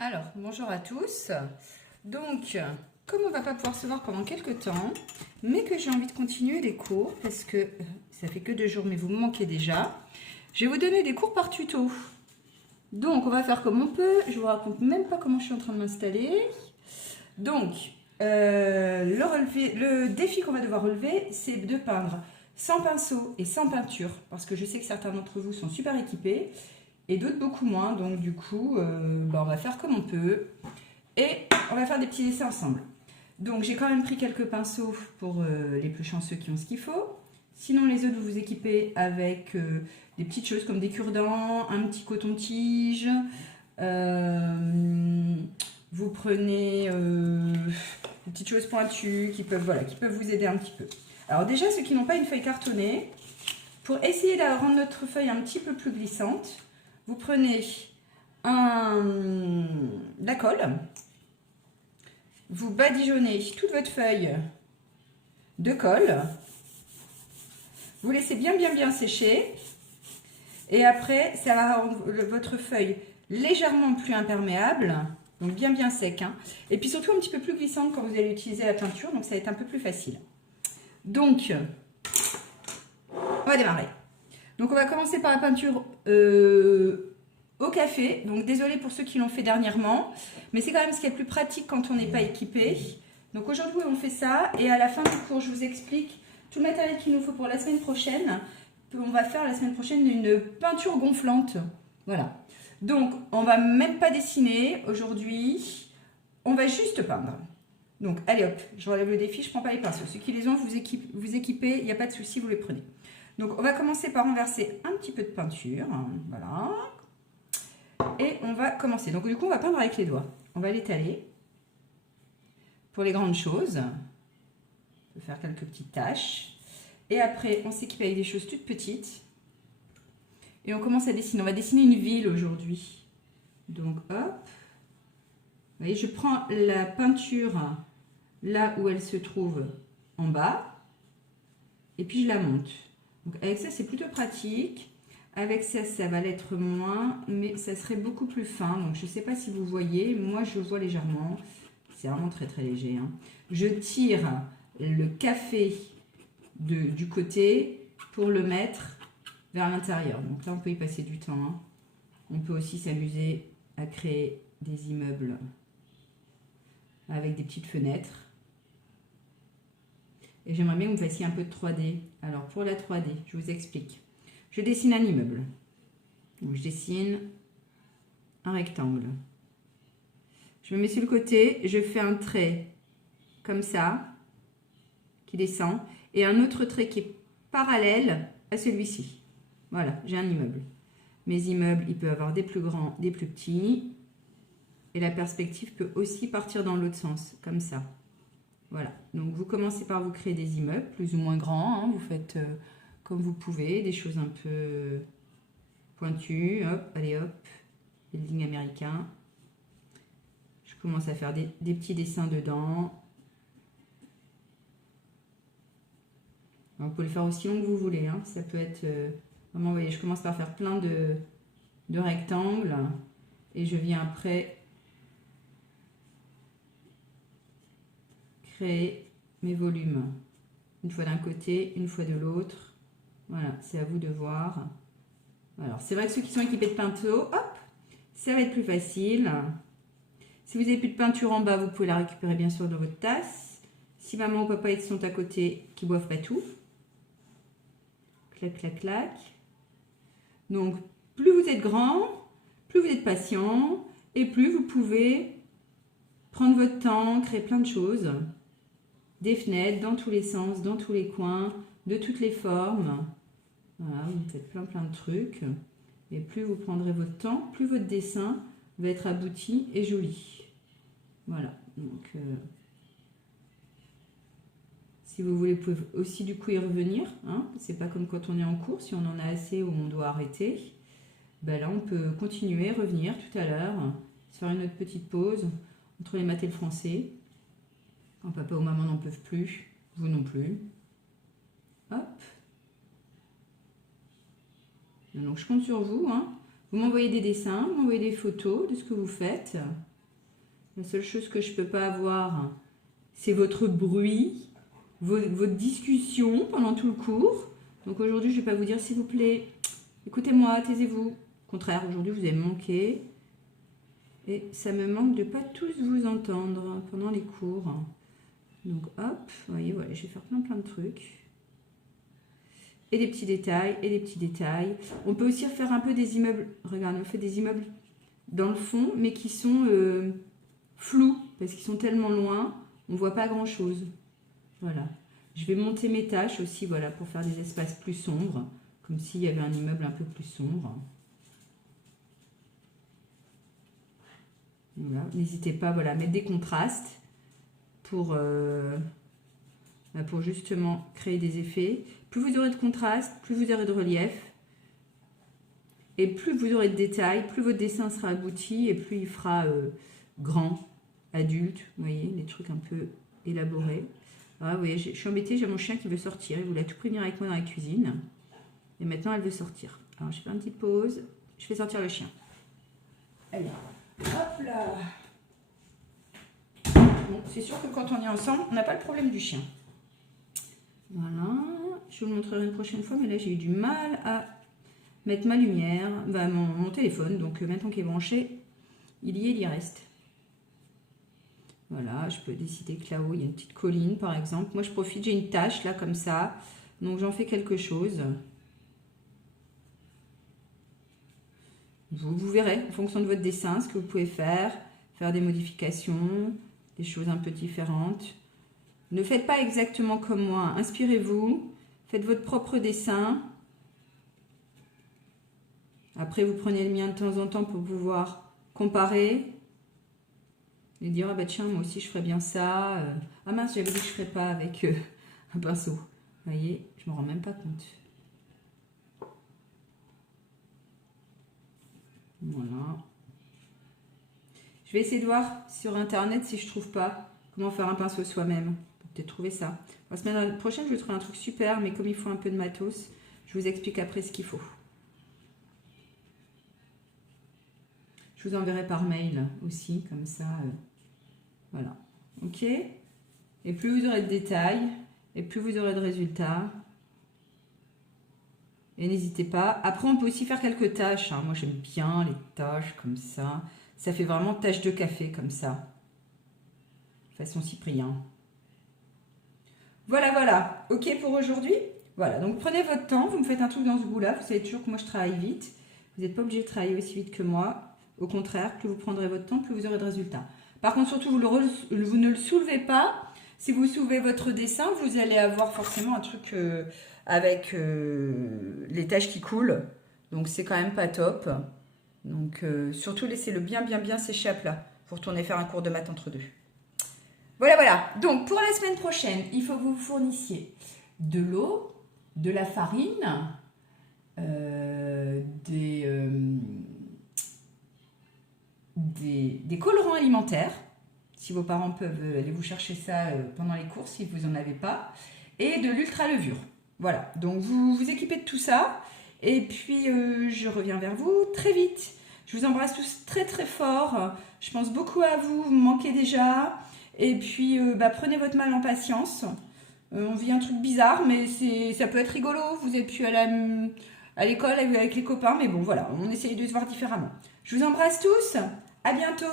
Alors, bonjour à tous. Donc, comme on ne va pas pouvoir se voir pendant quelques temps, mais que j'ai envie de continuer les cours, parce que ça fait que 2 jours, mais vous me manquez déjà, je vais vous donner des cours par tuto. Donc, on va faire comme on peut. Je vous raconte même pas comment je suis en train de m'installer. Donc, le défi qu'on va devoir relever, c'est de peindre sans pinceau et sans peinture, parce que je sais que certains d'entre vous sont super équipés et d'autres beaucoup moins. Donc du coup, on va faire comme on peut et on va faire des petits dessins ensemble. Donc j'ai quand même pris quelques pinceaux pour les plus chanceux qui ont ce qu'il faut. Sinon les autres, vous vous équipez avec des petites choses comme des cure-dents, un petit coton-tige. Vous prenez des petites choses pointues qui peuvent vous aider un petit peu. Alors déjà, ceux qui n'ont pas une feuille cartonnée, pour essayer de rendre notre feuille un petit peu plus glissante, vous prenez de la colle, vous badigeonnez toute votre feuille de colle, vous laissez bien sécher, et après, ça va rendre votre feuille légèrement plus imperméable, donc bien sec, hein, et puis surtout un petit peu plus glissante quand vous allez utiliser la peinture, donc ça va être un peu plus facile. Donc, on va démarrer. Donc on va commencer par la peinture au café. Donc désolé pour ceux qui l'ont fait dernièrement, mais c'est quand même ce qui est le plus pratique quand on n'est pas équipé. Donc aujourd'hui on fait ça et à la fin du cours je vous explique tout le matériel qu'il nous faut pour la semaine prochaine. On va faire la semaine prochaine une peinture gonflante. Voilà. Donc on va même pas dessiner aujourd'hui, on va juste peindre. Donc allez hop, je relève le défi, je prends pas les pinceaux. Ceux qui les ont, vous équipez, il n'y a pas de souci, vous les prenez. Donc on va commencer par renverser un petit peu de peinture, voilà. Et on va commencer. Donc du coup on va peindre avec les doigts. On va l'étaler. Pour les grandes choses, on peut faire quelques petites taches. Et après on s'équipe avec des choses toutes petites. Et on commence à dessiner. On va dessiner une ville aujourd'hui. Donc hop. Vous voyez, je prends la peinture là où elle se trouve en bas. Et puis je la monte. Donc avec ça c'est plutôt pratique. Avec ça, ça va l'être moins, mais ça serait beaucoup plus fin. Donc je ne sais pas si vous voyez, moi je vois légèrement. C'est vraiment très léger, hein. Je tire le café du côté pour le mettre vers l'intérieur. Donc là on peut y passer du temps, hein. On peut aussi s'amuser à créer des immeubles avec des petites fenêtres. Et j'aimerais bien que vous fassiez un peu de 3D. Alors pour la 3D, je vous explique. Je dessine un immeuble. Donc je dessine un rectangle. Je me mets sur le côté, je fais un trait comme ça, qui descend, et un autre trait qui est parallèle à celui-ci. Voilà, j'ai un immeuble. Mes immeubles, ils peuvent avoir des plus grands, des plus petits, et la perspective peut aussi partir dans l'autre sens, comme ça. Voilà, donc vous commencez par vous créer des immeubles, plus ou moins grands, hein. Vous faites comme vous pouvez, des choses un peu pointues, hop, allez hop, building américain. Je commence à faire des petits dessins dedans. Alors, vous pouvez le faire aussi long que vous voulez, hein. Ça peut être, vraiment, vous voyez, je commence par faire plein de rectangles, et je viens après créer mes volumes. Une fois d'un côté, une fois de l'autre. Voilà, c'est à vous de voir. Alors, c'est vrai que ceux qui sont équipés de pinceau, hop, ça va être plus facile. Si vous n'avez plus de peinture en bas, vous pouvez la récupérer bien sûr dans votre tasse. Si maman ou papa ils sont à côté, qui boivent pas tout. Clac. Donc, plus vous êtes grand, plus vous êtes patient, et plus vous pouvez prendre votre temps, créer plein de choses. Des fenêtres dans tous les sens, dans tous les coins, de toutes les formes. Voilà, vous faites plein de trucs. Et plus vous prendrez votre temps, plus votre dessin va être abouti et joli. Voilà, donc si vous voulez, vous pouvez aussi du coup y revenir, hein. C'est pas comme quand on est en cours, si on en a assez ou on doit arrêter. Ben là, on peut continuer, revenir tout à l'heure, se faire une autre petite pause entre les maths et le français. Quand papa ou maman n'en peuvent plus, vous non plus. Hop. Donc je compte sur vous, hein. Vous m'envoyez des dessins, vous m'envoyez des photos de ce que vous faites. La seule chose que je ne peux pas avoir, c'est votre bruit, votre discussion pendant tout le cours. Donc aujourd'hui, je ne vais pas vous dire, s'il vous plaît, écoutez-moi, taisez-vous. Au contraire, aujourd'hui, vous allez me manquer. Et ça me manque de ne pas tous vous entendre pendant les cours. Donc hop, vous voyez, voilà, je vais faire plein de trucs. Et des petits détails, et des petits détails. On peut aussi faire un peu des immeubles. Regardez, on fait des immeubles dans le fond, mais qui sont flous, parce qu'ils sont tellement loin, on ne voit pas grand-chose. Voilà. Je vais monter mes tâches aussi, voilà, pour faire des espaces plus sombres, comme s'il y avait un immeuble un peu plus sombre. Voilà. N'hésitez pas, voilà, à mettre des contrastes pour justement créer des effets. Plus vous aurez de contraste, plus vous aurez de relief. Et plus vous aurez de détails, plus votre dessin sera abouti et plus il fera grand, adulte. Vous voyez, des trucs un peu élaborés. Alors, vous voyez, je suis embêtée, j'ai mon chien qui veut sortir. Il voulait à tout prix venir avec moi dans la cuisine. Et maintenant, elle veut sortir. Alors, je fais une petite pause. Je fais sortir le chien. Allez, hop là. Bon, c'est sûr que quand on est ensemble, on n'a pas le problème du chien. Voilà. Je vous le montrerai une prochaine fois, mais là, j'ai eu du mal à mettre ma lumière, mon téléphone. Donc, maintenant qu'il est branché, il y reste. Voilà, je peux décider que là-haut, il y a une petite colline, par exemple. Moi, je profite, j'ai une tache, là, comme ça. Donc, j'en fais quelque chose. Vous verrez, en fonction de votre dessin, ce que vous pouvez faire des modifications, des choses un peu différentes. Ne faites pas exactement comme moi. Inspirez-vous, faites votre propre dessin. Après, vous prenez le mien de temps en temps pour pouvoir comparer. Et dire, ah bah tiens, moi aussi je ferais bien ça. Ah mince, j'avais dit que je ne ferais pas avec un pinceau. Vous voyez, je ne me rends même pas compte. Voilà. Je vais essayer de voir sur internet si je ne trouve pas comment faire un pinceau soi-même. Peut-être trouver ça. La semaine prochaine, je vais trouver un truc super, mais comme il faut un peu de matos, je vous explique après ce qu'il faut. Je vous enverrai par mail aussi, comme ça. Voilà. Ok? Et plus vous aurez de détails, et plus vous aurez de résultats. Et n'hésitez pas. Après, on peut aussi faire quelques tâches. Hein. Moi, j'aime bien les tâches comme ça. Ça fait vraiment tâche de café comme ça. Façon Cyprien. Voilà, voilà. Ok pour aujourd'hui? Voilà. Donc, prenez votre temps. Vous me faites un truc dans ce goût-là. Vous savez toujours que moi, je travaille vite. Vous n'êtes pas obligé de travailler aussi vite que moi. Au contraire, plus vous prendrez votre temps, plus vous aurez de résultats. Par contre, surtout, vous ne le soulevez pas. Si vous soulevez votre dessin, vous allez avoir forcément un truc avec les taches qui coulent. Donc, c'est quand même pas top. Donc, surtout, laissez-le bien sécher à plat. Pour retourner faire un cours de maths entre deux. Voilà, voilà. Donc, pour la semaine prochaine, il faut que vous fournissiez de l'eau, de la farine, des colorants alimentaires, si vos parents peuvent aller vous chercher ça pendant les cours, si vous n'en avez pas, et de l'ultra levure. Voilà, donc vous vous équipez de tout ça, et puis je reviens vers vous très vite. Je vous embrasse tous très fort, je pense beaucoup à vous, vous me manquez déjà, et puis prenez votre mal en patience. On vit un truc bizarre, mais ça peut être rigolo, vous n'êtes plus à l'école avec les copains, mais bon voilà, on essaye de se voir différemment. Je vous embrasse tous, à bientôt!